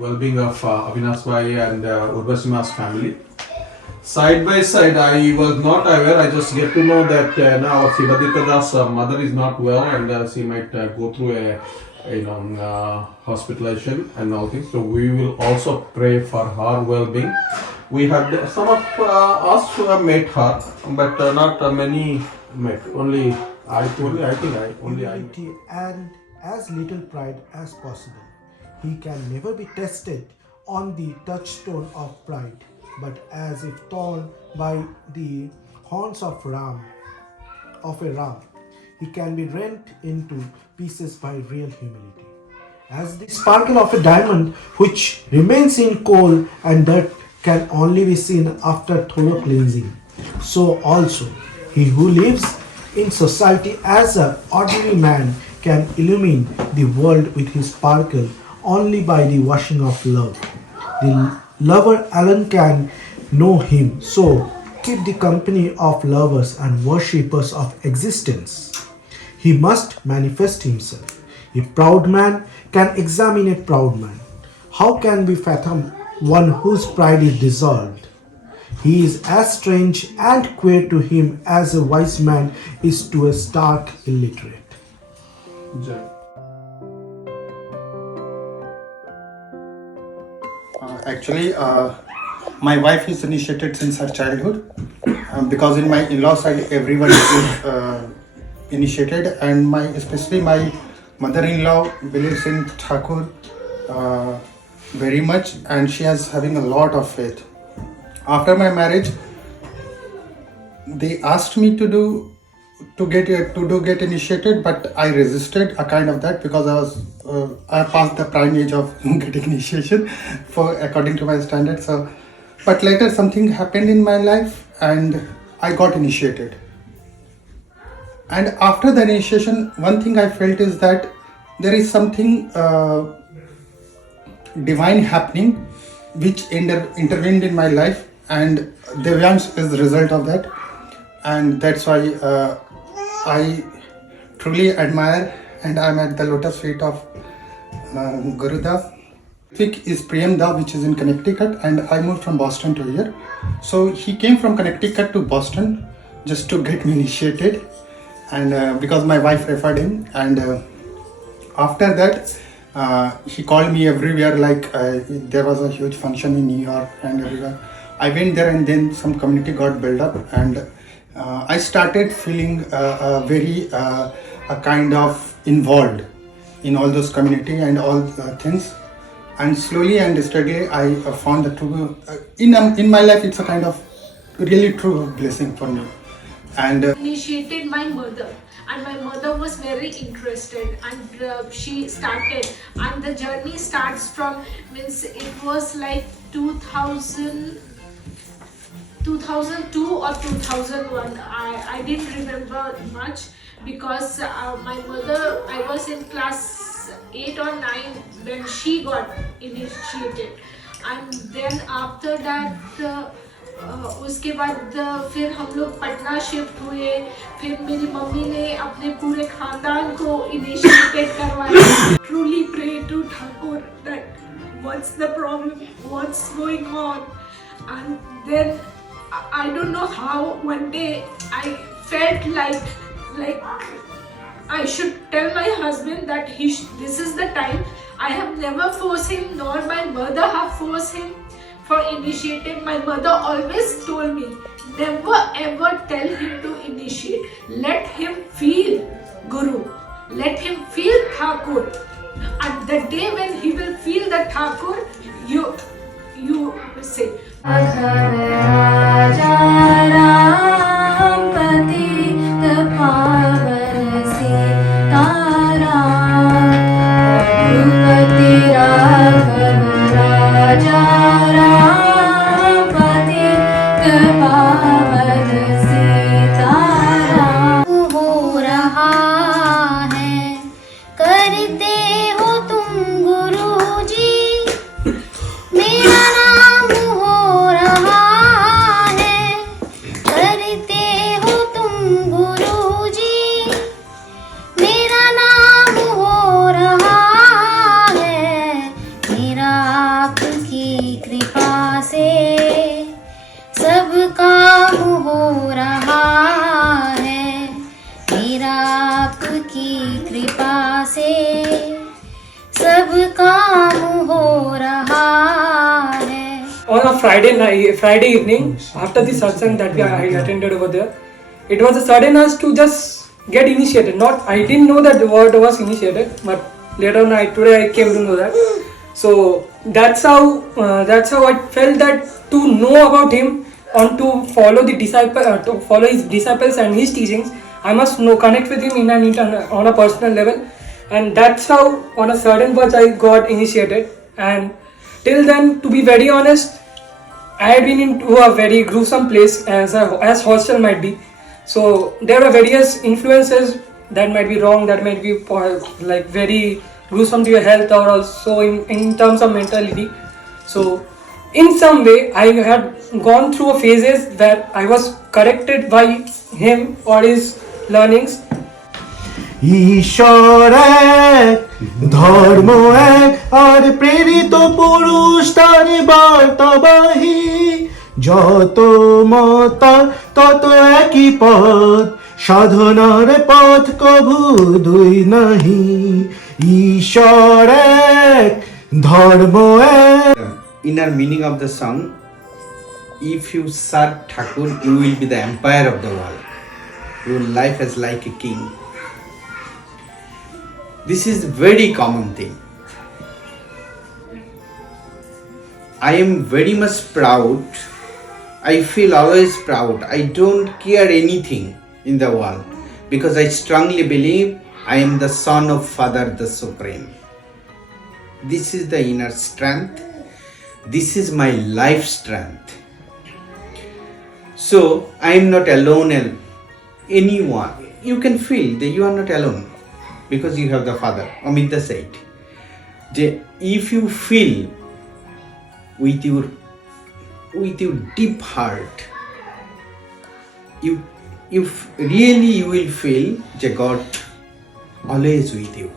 well-being of Avinash Bhai and Urvashi's family. Side by side, I was not aware. I just get to know that now Sivadita's mother is not well, and she might go through a hospitalization and all things. So we will also pray for her well-being. We had some of us who have met her, but not many met. Only I think I. Humility and as little pride as possible. He can never be tested on the touchstone of pride, but as if torn by the horns of a ram, he can be rent into pieces by real humility. As the sparkle of a diamond which remains in coal and dirt can only be seen after thorough cleansing, so also he who lives in society as an ordinary man can illumine the world with his sparkle only by the washing of love. The lover alone can know him, so keep the company of lovers and worshippers of existence. He must manifest himself. A proud man can examine a proud man. How can we fathom one whose pride is dissolved? He is as strange and queer to him as a wise man is to a stark illiterate. Actually, my wife is initiated since her childhood because in my in-law side everyone is initiated, and especially my mother-in-law believes in Thakur very much, and she is having a lot of faith. After my marriage, they asked me to get initiated, but I resisted a kind of that because I passed the prime age of getting initiation according to my standards. So, but later something happened in my life and I got initiated. And after the initiation, one thing I felt is that there is something divine happening which intervened in my life, and Devyansh is the result of that. And that's why I truly admire, and I'm at the lotus feet of Gurudas. Vic is Priyamda, which is in Connecticut, and I moved from Boston to here. So he came from Connecticut to Boston just to get me initiated, and because my wife referred him. And after that, he called me everywhere, like there was a huge function in New York and everywhere. I went there, and then some community got built up, and I started feeling very kind of involved in all those community and all things. And slowly and steadily, I found the true in my life. It's a kind of really true blessing for me. And initiated my mother, and my mother was very interested, and she started, and the journey starts from, means it was like 2002 or 2001. I didn't remember much because my mother, I was in class 8 or 9 when she got initiated, and then after that उसके बाद फिर हम लोग Patna shift हुए. फिर मेरी mummy ने अपने पूरे खानदान को इनिशिएटेड करवाया. Truly pray to Thakur that what's the problem, what's going on. And then I don't know how one day I felt like I should tell my husband that this is the time. I have never forced him, nor my mother have forced him for initiating. My mother always told me, never ever tell him to initiate. Let him feel Guru. Let him feel Thakur. And the day when he will feel the Thakur, you say. से सब काम हो रहा है, मेरा आपकी कृपा से सब काम हो रहा है. On a Friday evening, after the satsang that I attended over there, it was a sudden urge to just get initiated. I didn't know that the word was initiated, but later on today I came to know that. So that's how I felt that to know about him and to follow his disciples and his teachings, I must connect with him on a personal level, and that's how on a sudden verge I got initiated. And till then, to be very honest, I had been into a very gruesome place as hostel might be. So there are various influences that might be wrong, that might be like very gruesome to your health, or also in terms of mentality. So in some way I had gone through a phases that I was corrected by him or his learnings. ঈশ্বর এক, ধর্ম এক, আর প্রেরিত পুরুষ তার বার্তাবাহী, যত মত তত একই পথ, সাধনার পথ কভু দুই নাহি, ঈশ্বর এক, ধর্ম এক. Inner meaning of the song: if you serve Thakur, you will be the empire of the world. Your life is like a king. This is very common thing. I am very much proud. I feel always proud. I don't care anything in the world because I strongly believe I am the son of Father the Supreme. This is the inner strength. This is my life strength. So I am not alone. Anyone, you can feel that you are not alone because you have the Father. Amita said, if you feel with your deep heart, you really will feel that God always with you.